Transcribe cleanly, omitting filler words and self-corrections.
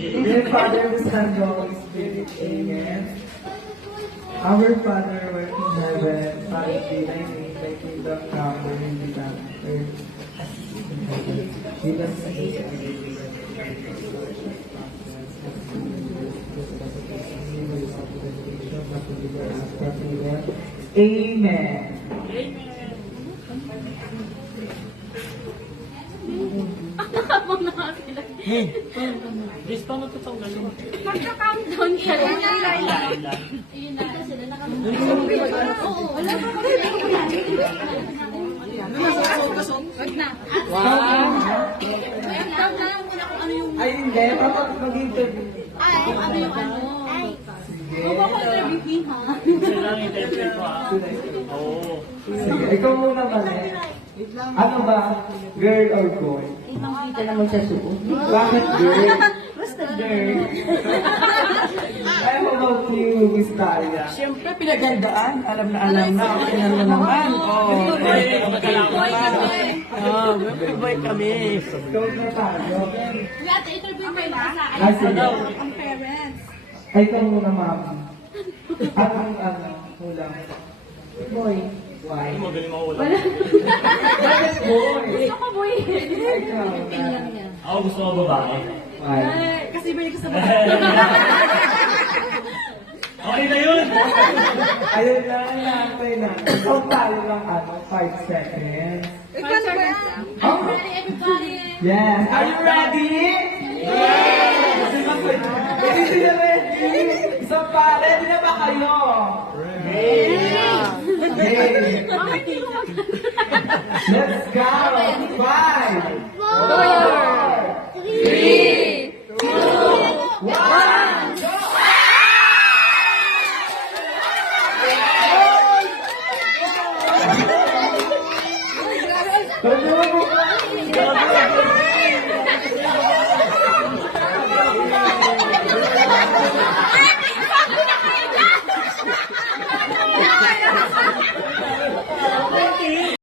Dear Father, who sent the Holy Spirit, Amen. Our Father, who art in heaven, hallowed be thy name, thy kingdom come, thy will be done on earth as it is in heaven. Give us this day our daily bread. Amen. Nakapag na nga sila. Bis pa magkatanggalin. Magka-countdown ka lang. Ayun na. Sila nakapag. Oo. Wala pa kami. Wag na. Wow! Count na lang muna kung ano yung... Ay, hindi. Mag-interview. Ay, kung ano yung ano. Sige. Huwag ako interviewin ha. Sila lang interpret ko ah. Oo. Sige. Ikaw muna pala. Ano ba? Girl or boy? Kita naman sa suko. Bakit girl? Basta Girl. Ay, how about you, Miss Talia? Siyempre, pinagandaan. Alam na. Okay na naman. Oh, Boy kami. may boy kami. Ikaw na tayo. Ate, interview mo yung sa Ay, sige. ang parents. Ay, ikaw muna, ma'am. Anong, ulam? Boy. Why? Magaling mahula. Bakit boy? Gusto ko boy. Ikaw Tingnan na. niya. Ako gusto ko babae. Why? Kasi ba ko sa Okay na yun! Ayun na, inaantay na. Ikaw tayo lang, 5 seconds. Oh, Ready, everybody? yes. Are you ready? Yes! Hindi sila ready. Isa pa, ready na ba kayo? Ready. Bakit hindi mo Let's go. 5,